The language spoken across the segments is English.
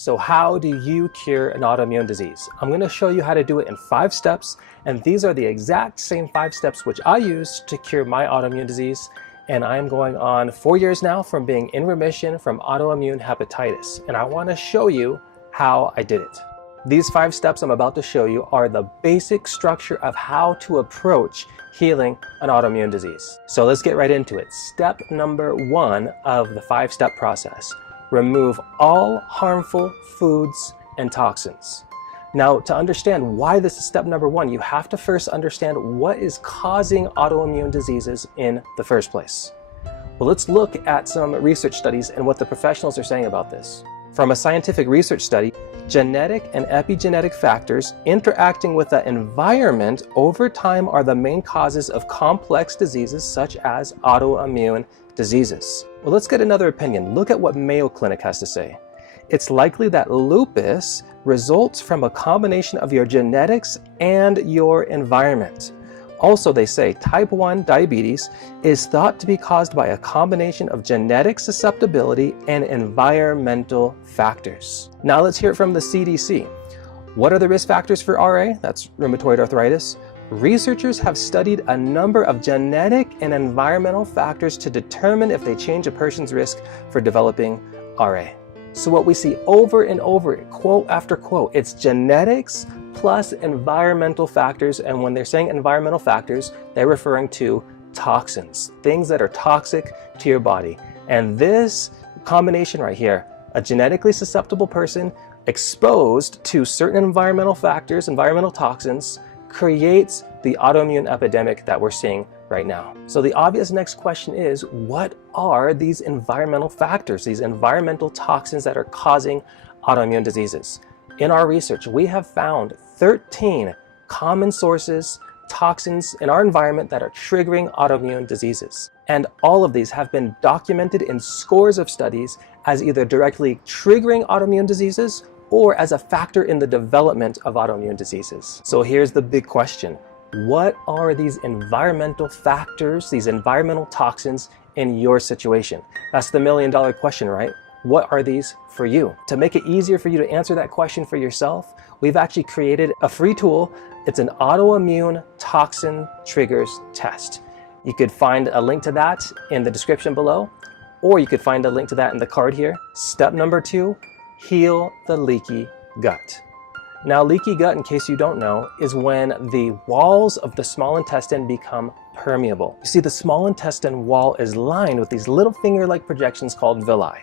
So how do you cure an autoimmune disease? I'm going to show you how to do it in 5 steps, and these are the exact same 5 steps which I used to cure my autoimmune disease. And I'm going on 4 years now from being in remission from autoimmune hepatitis, and I want to show you how I did it. These 5 steps I'm about to show you are the basic structure of how to approach healing an autoimmune disease. So let's get right into it. Step number 1 of the 5-step process: remove all harmful foods and toxins. Now, to understand why this is step number 1, you have to first understand what is causing autoimmune diseases in the first place. Well, let's look at some research studies and what the professionals are saying about this. From a scientific research study, genetic and epigenetic factors interacting with the environment over time are the main causes of complex diseases such as autoimmune diseases. Well, let's get another opinion. Look at what Mayo Clinic has to say. It's likely that lupus results from a combination of your genetics and your environment. Also, they say type 1 diabetes is thought to be caused by a combination of genetic susceptibility and environmental factors. Now let's hear it from the CDC. What are the risk factors for RA? That's rheumatoid arthritis. Researchers have studied a number of genetic and environmental factors to determine if they change a person's risk for developing RA. So what we see over and over, quote after quote, it's genetics plus environmental factors. And when they're saying environmental factors, they're referring to toxins, things that are toxic to your body. And this combination right here, a genetically susceptible person exposed to certain environmental factors, environmental toxins, creates the autoimmune epidemic that we're seeing right now. So the obvious next question is, what are these environmental factors, these environmental toxins that are causing autoimmune diseases? In our research, we have found 13 common sources, toxins in our environment that are triggering autoimmune diseases. And all of these have been documented in scores of studies as either directly triggering autoimmune diseases or as a factor in the development of autoimmune diseases. So here's the big question. What are these environmental factors, these environmental toxins in your situation? That's the million-dollar question, right? What are these for you? To make it easier for you to answer that question for yourself, we've actually created a free tool. It's an autoimmune toxin triggers test. You could find a link to that in the description below, or you could find a link to that in the card here. Step number 2, heal the leaky gut. Now, leaky gut, in case you don't know, is when the walls of the small intestine become permeable. You see, the small intestine wall is lined with these little finger-like projections called villi.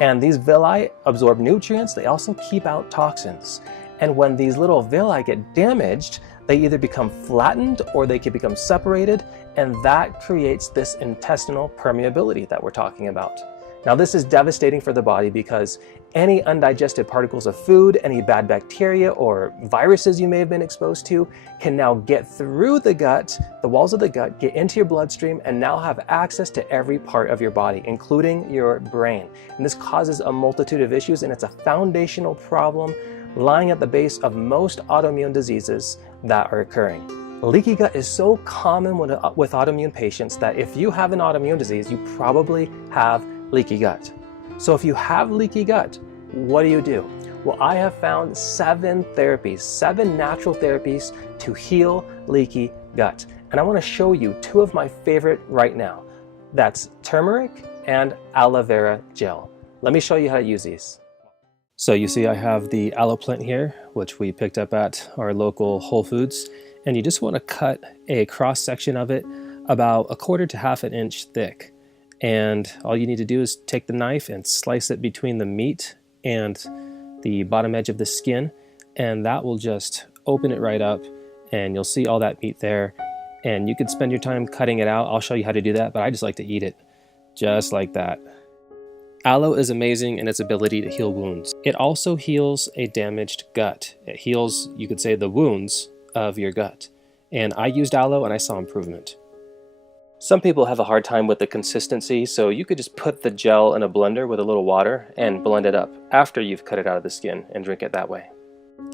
And these villi absorb nutrients. They also keep out toxins. And when these little villi get damaged, they either become flattened or they can become separated, and that creates this intestinal permeability that we're talking about. Now, this is devastating for the body because any undigested particles of food, any bad bacteria or viruses you may have been exposed to can now get through the gut, the walls of the gut, get into your bloodstream, and now have access to every part of your body, including your brain. And this causes a multitude of issues, and it's a foundational problem lying at the base of most autoimmune diseases that are occurring. Leaky gut is so common with autoimmune patients that if you have an autoimmune disease, you probably have leaky gut. So if you have leaky gut, what do? Well, I have found 7 therapies, 7 natural therapies to heal leaky gut. And I want to show you 2 of my favorite right now. That's turmeric and aloe vera gel. Let me show you how to use these. So you see I have the aloe plant here, which we picked up at our local Whole Foods. And you just want to cut a cross section of it about 1/4 to 1/2 inch thick. And all you need to do is take the knife and slice it between the meat and the bottom edge of the skin, and that will just open it right up, and you'll see all that meat there. And you could spend your time cutting it out. I'll show you how to do that, but I just like to eat it just like that. Aloe is amazing in its ability to heal wounds. It also heals a damaged gut. It heals, you could say, the wounds of your gut. And I used aloe and I saw improvement. Some people have a hard time with the consistency, so you could just put the gel in a blender with a little water and blend it up after you've cut it out of the skin and drink it that way.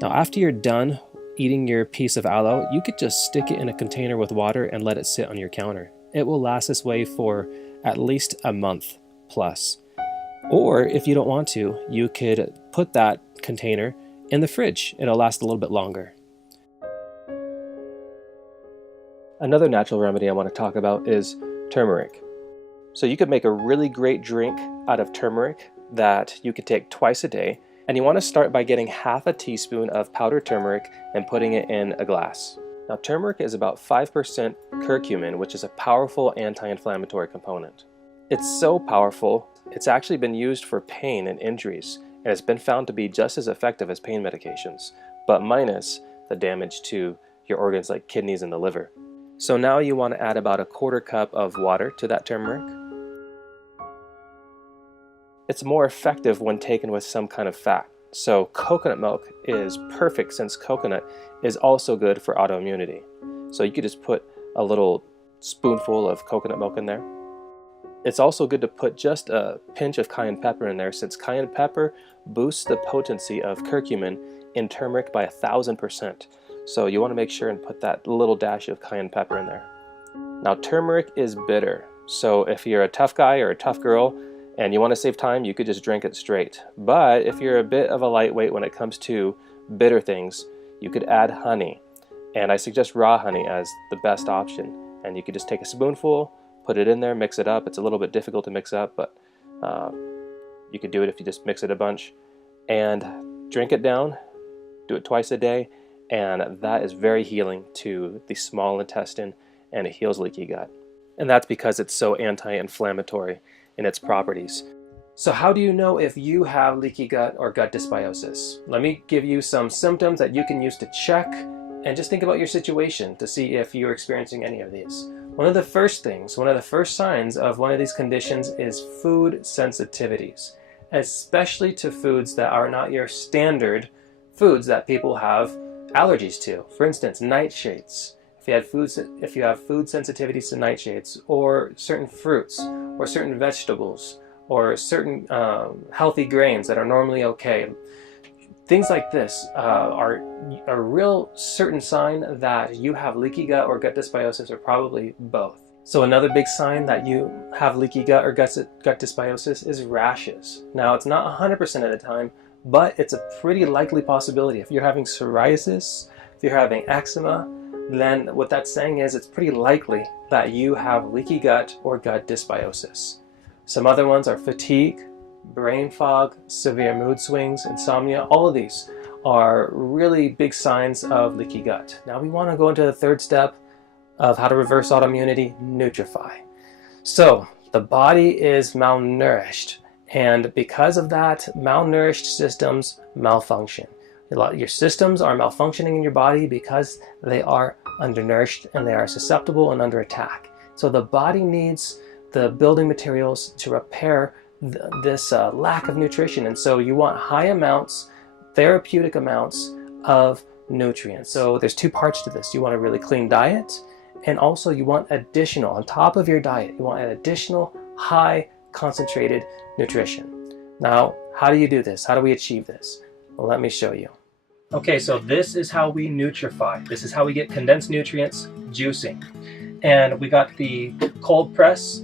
Now, after you're done eating your piece of aloe, you could just stick it in a container with water and let it sit on your counter. It will last this way for at least a month plus. Or if you don't want to, you could put that container in the fridge. It'll last a little bit longer. Another natural remedy I want to talk about is turmeric. So you could make a really great drink out of turmeric that you could take twice a day. And you want to start by getting half a teaspoon of powdered turmeric and putting it in a glass. Now, turmeric is about 5% curcumin, which is a powerful anti-inflammatory component. It's so powerful, it's actually been used for pain and injuries, and it's been found to be just as effective as pain medications, but minus the damage to your organs like kidneys and the liver. So now you want to add about a quarter cup of water to that turmeric. It's more effective when taken with some kind of fat. So coconut milk is perfect since coconut is also good for autoimmunity. So you could just put a little spoonful of coconut milk in there. It's also good to put just a pinch of cayenne pepper in there since cayenne pepper boosts the potency of curcumin in turmeric by 1,000%. So you want to make sure and put that little dash of cayenne pepper in there. Now turmeric is bitter, so if you're a tough guy or a tough girl and you want to save time, you could just drink it straight. But if you're a bit of a lightweight when it comes to bitter things, you could add honey. And I suggest raw honey as the best option. And you could just take a spoonful, put it in there, mix it up. It's a little bit difficult to mix up, but you could do it if you just mix it a bunch. And drink it down, do it twice a day. And that is very healing to the small intestine, and it heals leaky gut. And that's because it's so anti-inflammatory in its properties. So how do you know if you have leaky gut or gut dysbiosis? Let me give you some symptoms that you can use to check and just think about your situation to see if you're experiencing any of these. One of the first signs of one of these conditions is food sensitivities, especially to foods that are not your standard foods that people have allergies to. For instance, nightshades. If you have food sensitivities to nightshades, or certain fruits, or certain vegetables, or certain healthy grains that are normally okay, things like this are a real certain sign that you have leaky gut or gut dysbiosis, or probably both. So another big sign that you have leaky gut or gut dysbiosis is rashes. Now, it's not 100% of the time, but it's a pretty likely possibility. If you're having psoriasis, if you're having eczema, then what that's saying is it's pretty likely that you have leaky gut or gut dysbiosis. Some other ones are fatigue, brain fog, severe mood swings, insomnia. All of these are really big signs of leaky gut. Now we want to go into the third step of how to reverse autoimmunity, Nutrify. So the body is malnourished, and because of that, malnourished systems malfunction. Your systems are malfunctioning in your body because they are undernourished and they are susceptible and under attack. So the body needs the building materials to repair this lack of nutrition. And so you want high amounts, therapeutic amounts of nutrients. So there's two parts to this. You want a really clean diet, and also you want additional, on top of your diet, you want an additional high concentrated nutrition. Now, how do you do this? How do we achieve this? Well, let me show you. Okay, so this is how we Nutrify. This is how we get condensed nutrients juicing. And we got the cold press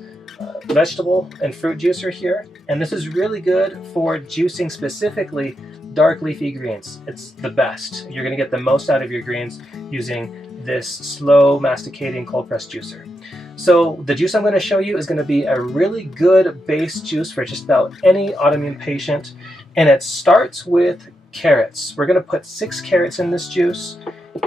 vegetable and fruit juicer here. And this is really good for juicing specifically dark leafy greens. It's the best. You're gonna get the most out of your greens using this slow masticating cold press juicer. So the juice I'm going to show you is going to be a really good base juice for just about any autoimmune patient, and it starts with carrots. We're going to put 6 carrots in this juice,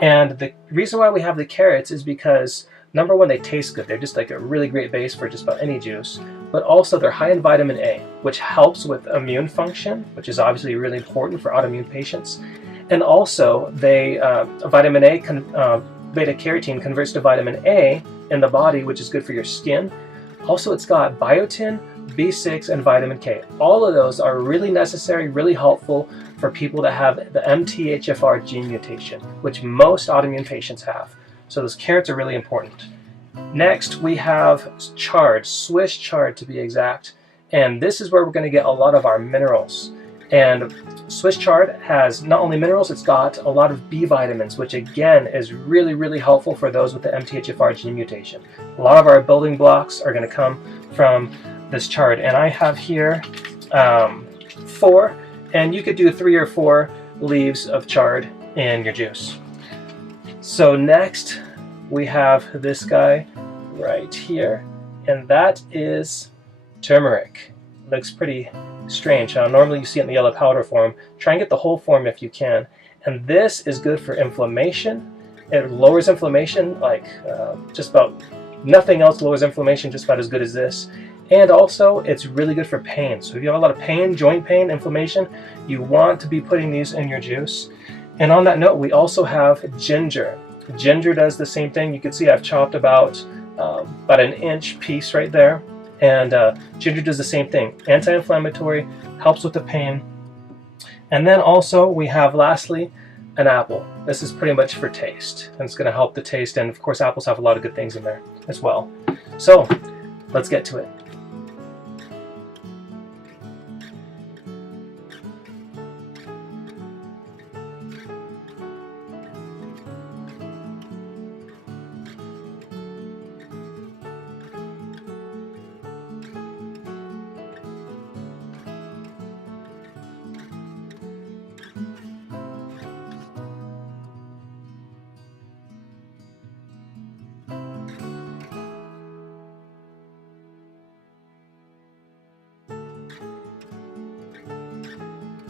and the reason why we have the carrots is because, number one, they taste good. They're just like a really great base for just about any juice, but also they're high in vitamin A, which helps with immune function, which is obviously really important for autoimmune patients. And also, vitamin A, beta-carotene converts to vitamin A in the body, which is good for your skin. Also, it's got biotin, B6, and vitamin K. All of those are really necessary, really helpful for people that have the MTHFR gene mutation, which most autoimmune patients have. So those carrots are really important. Next, we have chard, Swiss chard to be exact. And this is where we're going to get a lot of our minerals. And Swiss chard has not only minerals, it's got a lot of B vitamins, which again is really, really helpful for those with the MTHFR gene mutation. A lot of our building blocks are going to come from this chard. And I have here 4, and you could do 3 or 4 leaves of chard in your juice. So next we have this guy right here, and that is turmeric. Looks pretty strange. Normally you see it in the yellow powder form. Try and get the whole form if you can. And this is good for inflammation. It lowers inflammation like just about nothing else lowers inflammation just about as good as this. And also it's really good for pain. So if you have a lot of pain, joint pain, inflammation, you want to be putting these in your juice. And on that note, we also have ginger. Ginger does the same thing. You can see I've chopped about an inch piece right there. And ginger does the same thing. Anti-inflammatory, helps with the pain. And then also we have lastly an apple. This is pretty much for taste, and it's going to help the taste, and of course apples have a lot of good things in there as well. So let's get to it.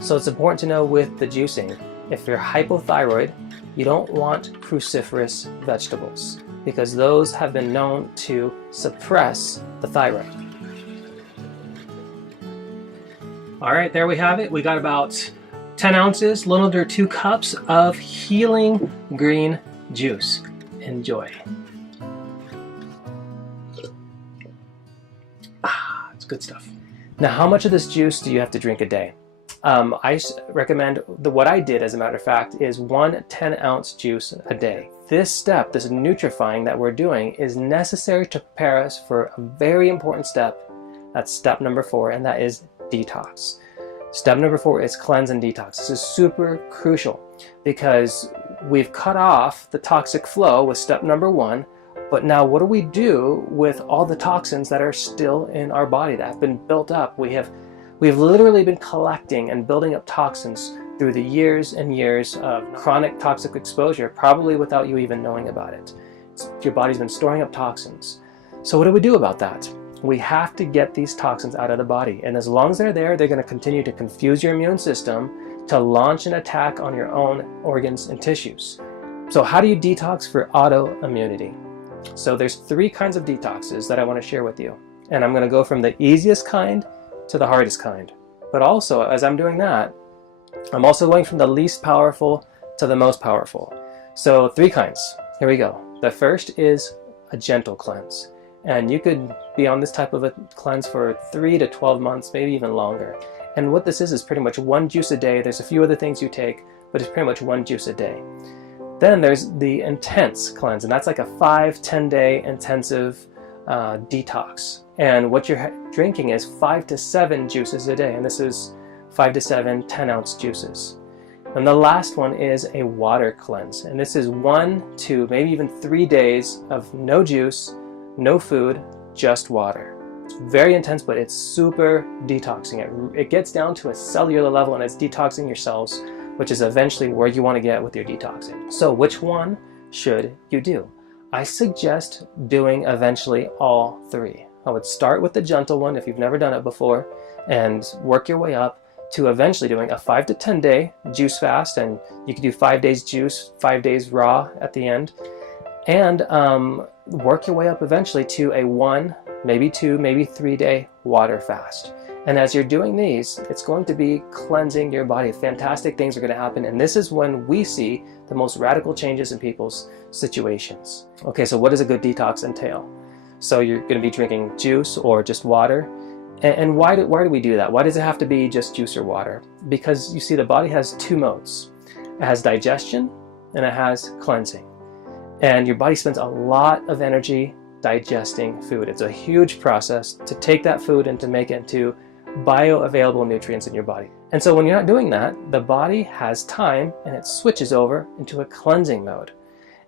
So it's important to know with the juicing, if you're hypothyroid, you don't want cruciferous vegetables because those have been known to suppress the thyroid. All right, there we have it. We got about 10 ounces, a little under 2 cups of healing green juice. Enjoy. It's good stuff. Now, how much of this juice do you have to drink a day? I recommend, what I did as a matter of fact, is 1 10-ounce juice a day. This step, this nutrifying that we're doing, is necessary to prepare us for a very important step. That's step number 4, and that is detox. Step number 4 is cleanse and detox. This is super crucial because we've cut off the toxic flow with step number 1, but now what do we do with all the toxins that are still in our body that have been built up? We've literally been collecting and building up toxins through the years and years of chronic toxic exposure, probably without you even knowing about it. Your body's been storing up toxins. So what do we do about that? We have to get these toxins out of the body. And as long as they're there, they're going to continue to confuse your immune system to launch an attack on your own organs and tissues. So how do you detox for autoimmunity? So there's 3 kinds of detoxes that I want to share with you. And I'm going to go from the easiest kind to the hardest kind. But also, as I'm doing that, I'm also going from the least powerful to the most powerful. So 3 kinds. Here we go. The first is a gentle cleanse. And you could be on this type of a cleanse for 3 to 12 months, maybe even longer. And what this is pretty much 1 juice a day. There's a few other things you take, but it's pretty much 1 juice a day. Then there's the intense cleanse, and that's like a 5-10 day intensive detox. And what you're drinking is 5 to 7 juices a day, and this is 5 to 7 10-ounce juices. And the last one is a water cleanse, and this is 1 to maybe even 3 days of no juice, no food, just water. It's very intense, but it's super detoxing. It gets down to a cellular level, and it's detoxing your cells, which is eventually where you want to get with your detoxing. So which one should you do? I suggest doing eventually all 3. I would start with the gentle one if you've never done it before and work your way up to eventually doing a 5 to 10 day juice fast, and you can do 5 days juice, 5 days raw at the end, and work your way up eventually to a 1, maybe 2, maybe 3 day water fast. And as you're doing these, it's going to be cleansing your body. Fantastic things are going to happen, and this is when we see the most radical changes in people's situations. Okay, so what does a good detox entail? So you're going to be drinking juice or just water. And why do we do that? Why does it have to be just juice or water? Because you see, the body has 2 modes. It has digestion and it has cleansing. And your body spends a lot of energy digesting food. It's a huge process to take that food and to make it into bioavailable nutrients in your body. And so when you're not doing that, the body has time and it switches over into a cleansing mode.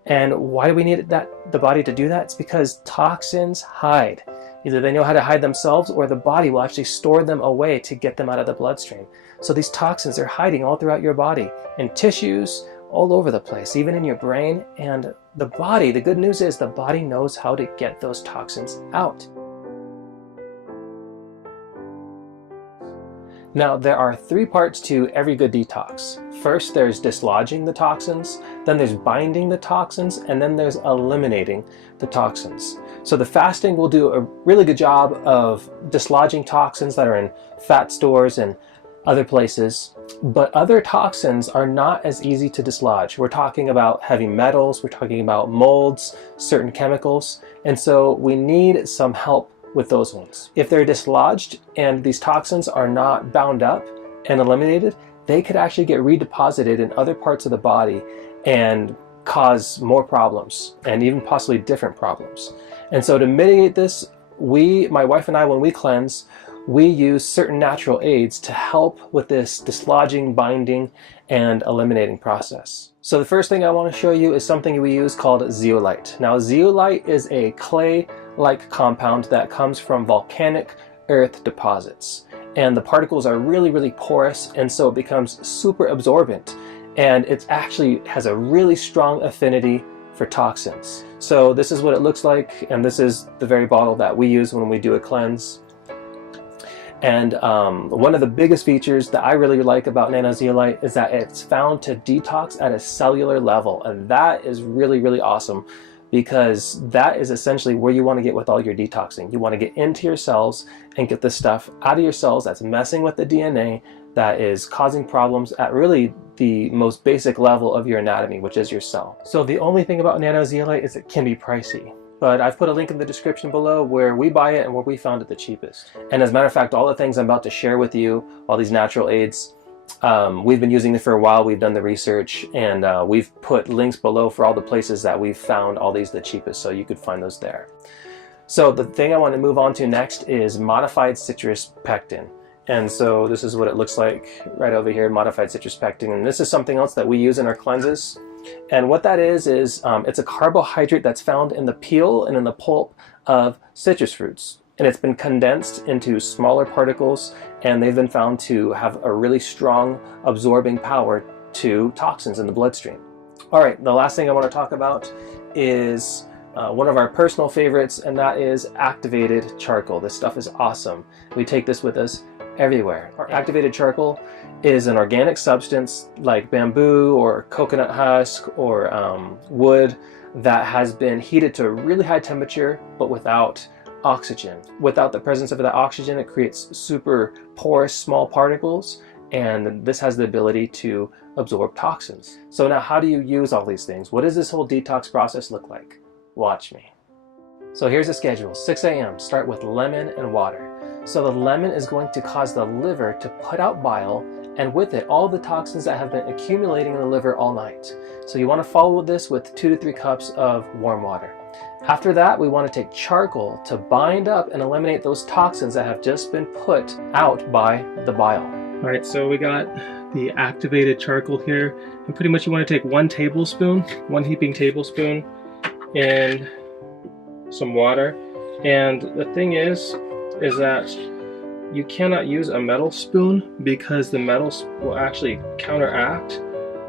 And why do we need the body to do that? It's because toxins hide. Either they know how to hide themselves, or the body will actually store them away to get them out of the bloodstream. So these toxins are hiding all throughout your body, in tissues, all over the place, even in your brain. And the body, the good news is the body knows how to get those toxins out. Now, there are 3 parts to every good detox. First, there's dislodging the toxins, then there's binding the toxins, and then there's eliminating the toxins. So the fasting will do a really good job of dislodging toxins that are in fat stores and other places, but other toxins are not as easy to dislodge. We're talking about heavy metals, we're talking about molds, certain chemicals, and so we need some help with those ones. If they're dislodged and these toxins are not bound up and eliminated, they could actually get redeposited in other parts of the body and cause more problems, and even possibly different problems. And so to mitigate this, my wife and I, when we cleanse, we use certain natural aids to help with this dislodging, binding, and eliminating process. So the first thing I want to show you is something we use called zeolite. Now, zeolite is a clay-like compound that comes from volcanic earth deposits. And the particles are really, really porous, and so it becomes super absorbent. And it actually has a really strong affinity for toxins. So this is what it looks like, and this is the very bottle that we use when we do a cleanse. And one of the biggest features that I really like about nanozeolite is that it's found to detox at a cellular level, and that is really, really awesome, because that is essentially where you want to get with all your detoxing. You want to get into your cells and get the stuff out of your cells that's messing with the DNA, that is causing problems at really the most basic level of your anatomy, which is your cell. So the only thing about nanozeolite is it can be pricey. But I've put a link in the description below where we buy it and where we found it the cheapest. And as a matter of fact, all the things I'm about to share with you, all these natural aids, we've been using it for a while. We've done the research, and we've put links below for all the places that we've found all these the cheapest, so you could find those there. So the thing I want to move on to next is modified citrus pectin. And so this is what it looks like right over here, modified citrus pectin. And this is something else that we use in our cleanses. And what that is it's a carbohydrate that's found in the peel and in the pulp of citrus fruits. And it's been condensed into smaller particles, and they've been found to have a really strong absorbing power to toxins in the bloodstream. All right, the last thing I want to talk about is one of our personal favorites, and that is activated charcoal. This stuff is awesome. We take this with us everywhere. Our activated charcoal is an organic substance like bamboo or coconut husk or wood that has been heated to a really high temperature, but without oxygen. Without the presence of that oxygen, it creates super porous small particles, and this has the ability to absorb toxins. So now, how do you use all these things? What does this whole detox process look like? Watch me. So here's the schedule. 6 a.m. start with lemon and water. So the lemon is going to cause the liver to put out bile, and with it all the toxins that have been accumulating in the liver all night. So you want to follow this with 2 to 3 cups of warm water. After that, we want to take charcoal to bind up and eliminate those toxins that have just been put out by the bile. All right, so we got the activated charcoal here, and pretty much you want to take 1 tablespoon, 1 heaping tablespoon, and some water. And the thing is that you cannot use a metal spoon, because the metals will actually counteract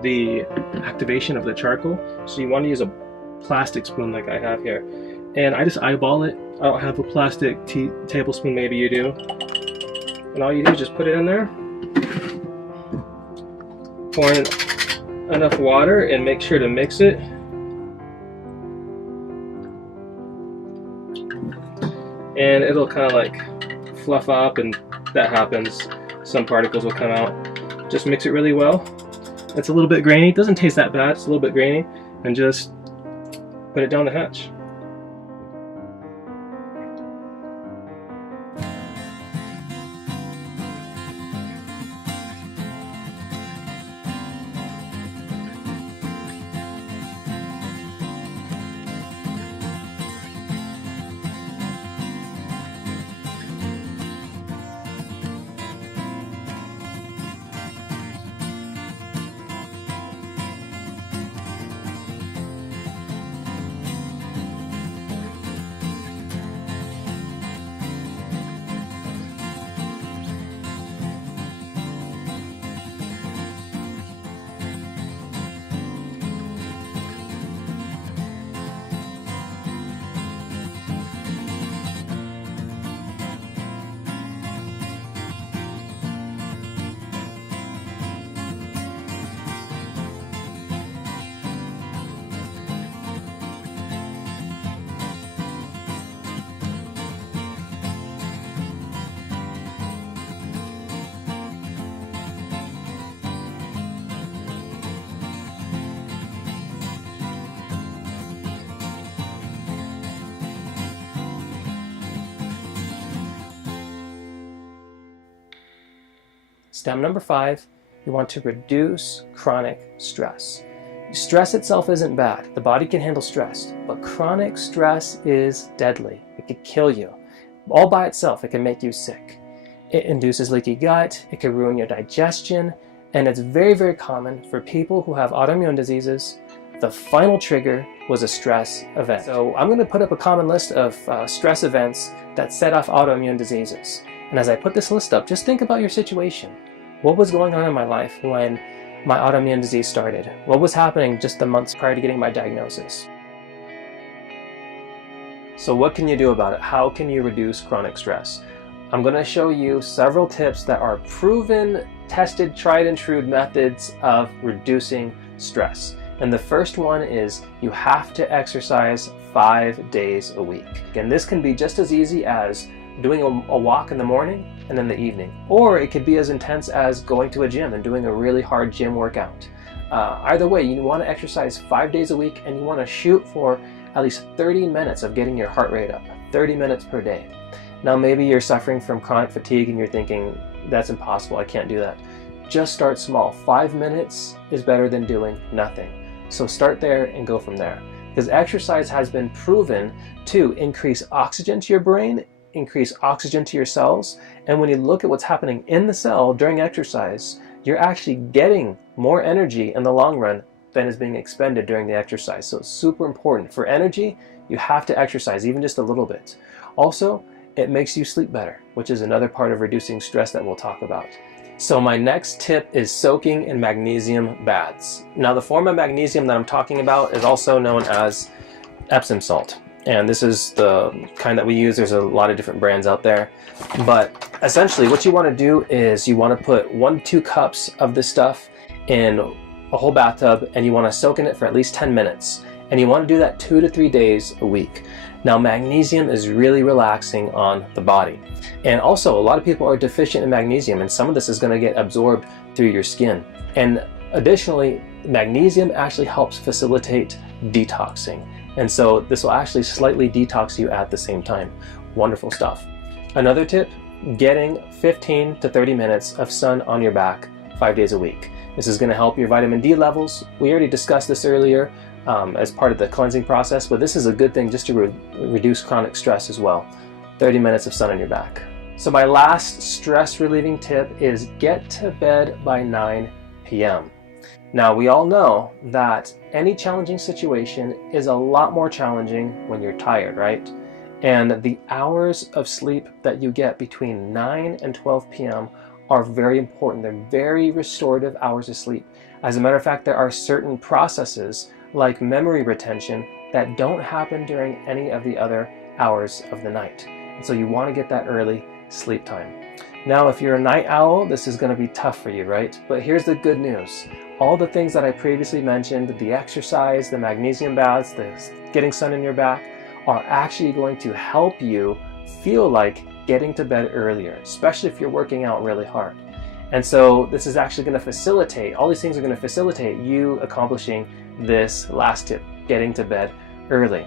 the activation of the charcoal. So you want to use a plastic spoon like I have here. And I just eyeball it. I don't have a plastic tablespoon, maybe you do. And all you do is just put it in there, pour in enough water, and make sure to mix it. And it'll kind of like fluff up, and that happens. Some particles will come out. Just mix it really well. It's a little bit grainy. It doesn't taste that bad. It's a little bit grainy. And just put it down the hatch. Step number 5, you want to reduce chronic stress. Stress itself isn't bad. The body can handle stress, but chronic stress is deadly. It could kill you. All by itself, it can make you sick. It induces leaky gut, it can ruin your digestion, and it's very, very common for people who have autoimmune diseases. The final trigger was a stress event. So I'm going to put up a common list of stress events that set off autoimmune diseases. And as I put this list up, just think about your situation. What was going on in my life when my autoimmune disease started? What was happening just the months prior to getting my diagnosis? So what can you do about it? How can you reduce chronic stress? I'm going to show you several tips that are proven, tested, tried and true methods of reducing stress. And the first one is you have to exercise 5 days a week. And this can be just as easy as doing a walk in the morning and in the evening. Or it could be as intense as going to a gym and doing a really hard gym workout. Either way, you want to exercise 5 days a week, and you want to shoot for at least 30 minutes of getting your heart rate up, 30 minutes per day. Now maybe you're suffering from chronic fatigue and you're thinking, that's impossible, I can't do that. Just start small. 5 minutes is better than doing nothing. So start there and go from there. Because exercise has been proven to increase oxygen to your brain, increase oxygen to your cells, and when you look at what's happening in the cell during exercise, you're actually getting more energy in the long run than is being expended during the exercise. So it's super important. For energy, you have to exercise, even just a little bit. Also, it makes you sleep better, which is another part of reducing stress that we'll talk about. So my next tip is soaking in magnesium baths. Now the form of magnesium that I'm talking about is also known as Epsom salt. And this is the kind that we use. There's a lot of different brands out there. But essentially what you want to do is you want to put 1 to 2 cups of this stuff in a whole bathtub, and you want to soak in it for at least 10 minutes. And you want to do that 2 to 3 days a week. Now magnesium is really relaxing on the body. And also a lot of people are deficient in magnesium, and some of this is going to get absorbed through your skin. And additionally, magnesium actually helps facilitate detoxing. And so this will actually slightly detox you at the same time. Wonderful stuff. Another tip, getting 15 to 30 minutes of sun on your back 5 days a week. This is going to help your vitamin D levels. We already discussed this earlier as part of the cleansing process, but this is a good thing just to reduce chronic stress as well. 30 minutes of sun on your back. So my last stress relieving tip is get to bed by 9 p.m. Now we all know that any challenging situation is a lot more challenging when you're tired, right? And the hours of sleep that you get between 9 and 12 p.m. are very important. They're very restorative hours of sleep. As a matter of fact, there are certain processes like memory retention that don't happen during any of the other hours of the night. And so you want to get that early sleep time. Now, if you're a night owl, this is going to be tough for you, right? But here's the good news. All the things that I previously mentioned, the exercise, the magnesium baths, the getting sun in your back, are actually going to help you feel like getting to bed earlier, especially if you're working out really hard. And so this is actually going to facilitate, all these things are going to facilitate you accomplishing this last tip, getting to bed early.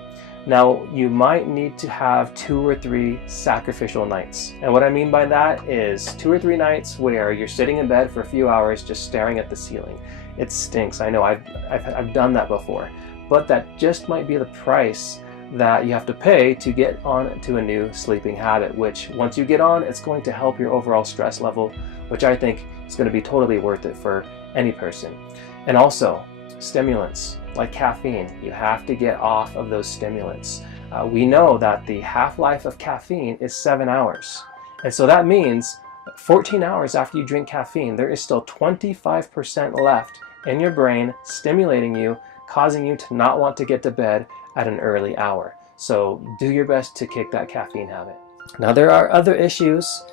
Now, you might need to have 2 or 3 sacrificial nights. And what I mean by that is 2 or 3 nights where you're sitting in bed for a few hours just staring at the ceiling. It stinks. I know I've done that before. But that just might be the price that you have to pay to get on to a new sleeping habit, which once you get on, it's going to help your overall stress level, which I think is going to be totally worth it for any person. And also, stimulants like caffeine, you have to get off of those stimulants. We know that the half-life of caffeine is 7 hours. And so that means 14 hours after you drink caffeine, there is still 25% left in your brain stimulating you, causing you to not want to get to bed at an early hour. So do your best to kick that caffeine habit. Now there are other issues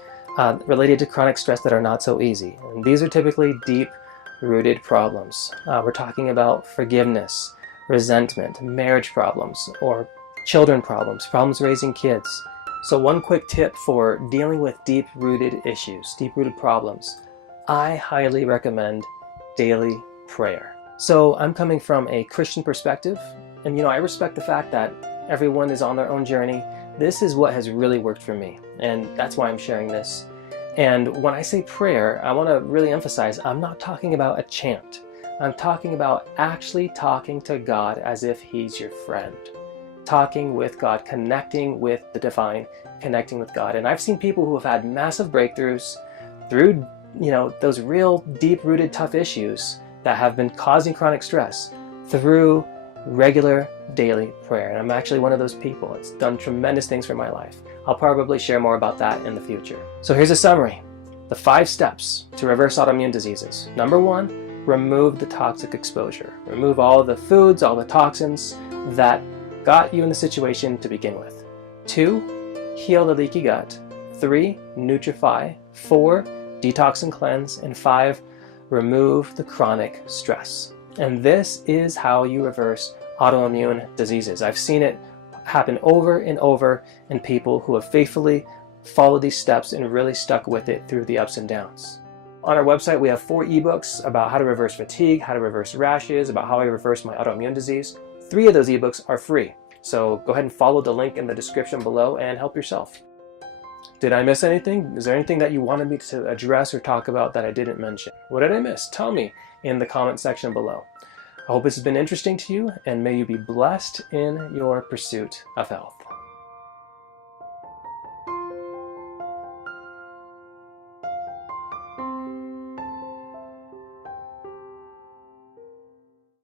related to chronic stress that are not so easy. And these are typically deep-rooted problems. We're talking about forgiveness, resentment, marriage problems, or children problems, problems raising kids. So one quick tip for dealing with deep-rooted issues, deep-rooted problems, I highly recommend daily prayer. So I'm coming from a Christian perspective, and I respect the fact that everyone is on their own journey. This is what has really worked for me, and that's why I'm sharing this. And when I say prayer, I want to really emphasize, I'm not talking about a chant. I'm talking about actually talking to God as if He's your friend. Talking with God, connecting with the divine, connecting with God. And I've seen people who have had massive breakthroughs through, those real deep-rooted tough issues that have been causing chronic stress through regular daily prayer. And I'm actually one of those people. It's done tremendous things for my life. I'll probably share more about that in the future. So here's a summary. The 5 steps to reverse autoimmune diseases. Number 1, remove the toxic exposure. Remove all the foods, all the toxins that got you in the situation to begin with. 2, heal the leaky gut. 3, Nutrify. 4, detox and cleanse. And 5, remove the chronic stress. And this is how you reverse autoimmune diseases. I've seen it happen over and over in people who have faithfully followed these steps and really stuck with it through the ups and downs. On our website, we have 4 ebooks about how to reverse fatigue, how to reverse rashes, about how I reverse my autoimmune disease. 3 of those ebooks are free. So go ahead and follow the link in the description below and help yourself. Did I miss anything? Is there anything that you wanted me to address or talk about that I didn't mention? What did I miss? Tell me in the comment section below. I hope this has been interesting to you, and may you be blessed in your pursuit of health.